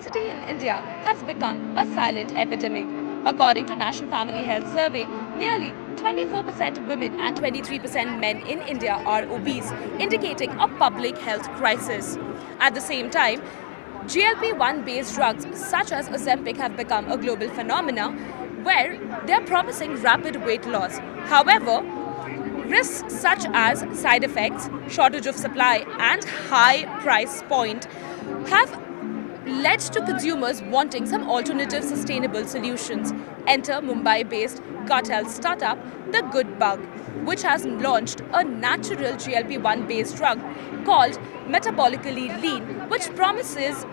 Obesity in India has become a silent epidemic. According to National Family Health Survey, nearly 24% women and 23% men in India are obese, indicating a public health crisis. At the same time, GLP-1 based drugs such as Ozempic have become a global phenomena where they are promising rapid weight loss. However, risks such as side effects, shortage of supply, and high price point have led to consumers wanting some alternative sustainable solutions. Enter Mumbai based gut health startup, the Good Bug, which has launched a natural GLP-1 based drug called Metabolically Lean, which promises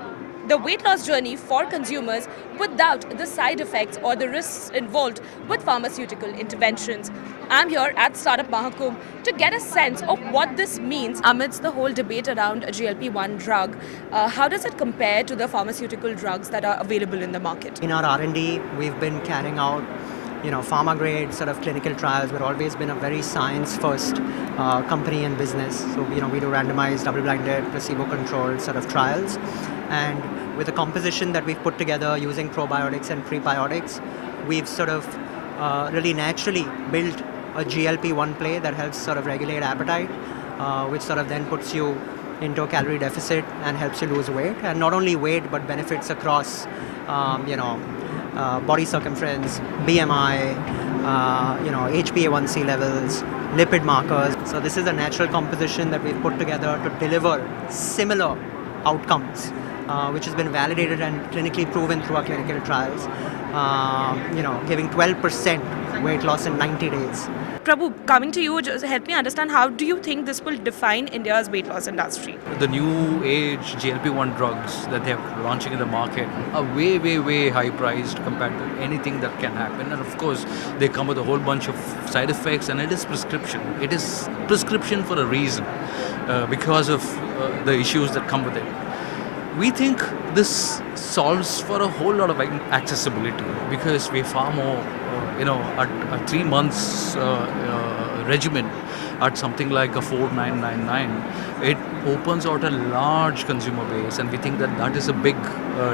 the weight loss journey for consumers without the side effects or the risks involved with pharmaceutical interventions. I'm here at Startup Mahakumbh to get a sense of what this means amidst the whole debate around a GLP-1 drug. How does it compare to the pharmaceutical drugs that are available in the market? In our R&D, we've been carrying out, pharma grade sort of clinical trials. We've always been a very science-first company and business. So, we do randomized, double-blinded, placebo-controlled sort of trials. And with the composition that we've put together using probiotics and prebiotics, we've sort of really naturally built a GLP-1 play that helps sort of regulate appetite, which sort of then puts you into a calorie deficit and helps you lose weight. And not only weight, but benefits across, body circumference, BMI, HbA1c levels, lipid markers. So this is a natural composition that we've put together to deliver similar outcomes, which has been validated and clinically proven through our clinical trials, giving 12% weight loss in 90 days. Prabhu, coming to you, just help me understand, how do you think this will define India's weight loss industry? The new age GLP-1 drugs that they're launching in the market are way, way, way high priced compared to anything that can happen. And of course, they come with a whole bunch of side effects, and it is prescription. It is prescription for a reason, because of the issues that come with it. We think this solves for a whole lot of accessibility, because we're far more, a 3 months regimen at something like a 4999, it opens out a large consumer base, and we think that that is a big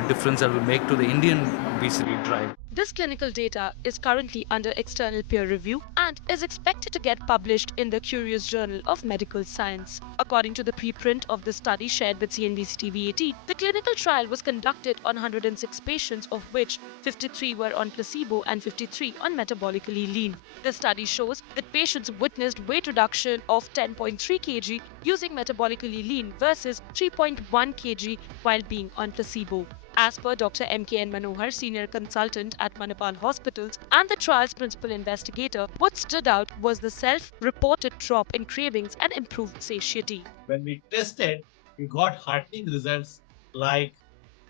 difference that will make to the Indian obesity drive. This clinical data is currently under external peer review and is expected to get published in the Curious Journal of Medical Science. According to the preprint of the study shared with CNBC TV18, the clinical trial was conducted on 106 patients, of which 53 were on placebo and 53 on metabolically lean. The study shows that patients witnessed weight reduction of 10.3 kg using metabolically lean versus 3.1 kg while being on placebo. As per Dr. M.K.N. Manohar, senior consultant at Manipal Hospitals and the trial's principal investigator, what stood out was the self-reported drop in cravings and improved satiety. When we tested, we got heartening results like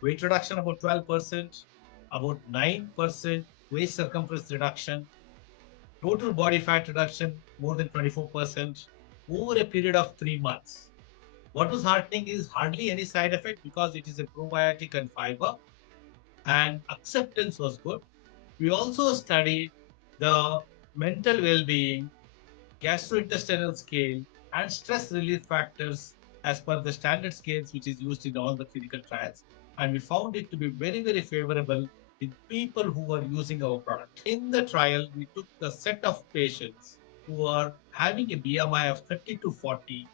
weight reduction about 12%, about 9% waist circumference reduction, total body fat reduction more than 24% over a period of 3 months. What was heartening is hardly any side effect because it is a probiotic and fiber, and acceptance was good. We also studied the mental well-being, gastrointestinal scale, and stress relief factors as per the standard scales which is used in all the clinical trials. And we found it to be very, very favorable in people who are using our product. In the trial, we took a set of patients who are having a BMI of 30 to 40.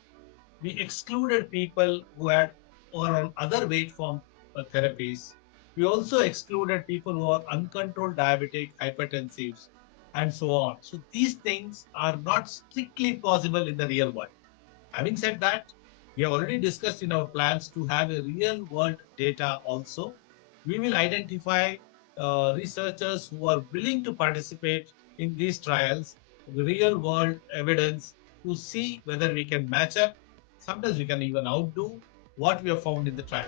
We excluded people who had or on other weight form therapies. We also excluded people who are uncontrolled diabetic, hypertensives, and so on. So these things are not strictly possible in the real world. Having said that, we have already discussed in our plans to have a real world data also. We will identify researchers who are willing to participate in these trials, real world evidence, to see whether we can match up. Sometimes we can even outdo what we have found in the trial.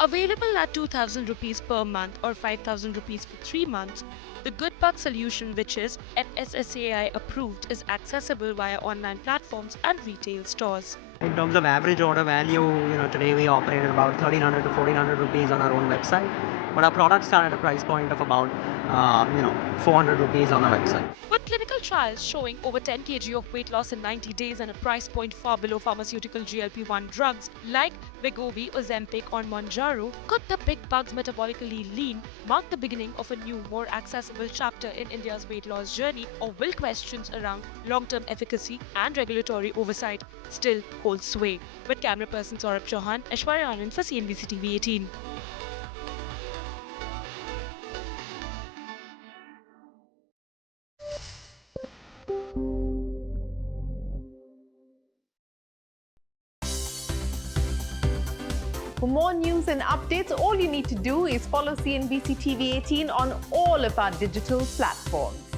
Available at 2,000 rupees per month or 5,000 rupees for 3 months, the Good Bug solution, which is FSSAI approved, is accessible via online platforms and retail stores. In terms of average order value, today we operate at about 1,300 to 1,400 rupees on our own website. But our products start at a price point of about, 400 rupees on our website. With clinical trials showing over 10 kg of weight loss in 90 days and a price point far below pharmaceutical GLP-1 drugs like Wegovy, Ozempic or Mounjaro, could the Big Bugs Metabolically Lean mark the beginning of a new, more accessible chapter in India's weight loss journey, or will questions around long-term efficacy and regulatory oversight still hold sway? With camera person Saurabh Chauhan, Aishwarya Anand for CNBC TV 18. For more news and updates, all you need to do is follow CNBC TV 18 on all of our digital platforms.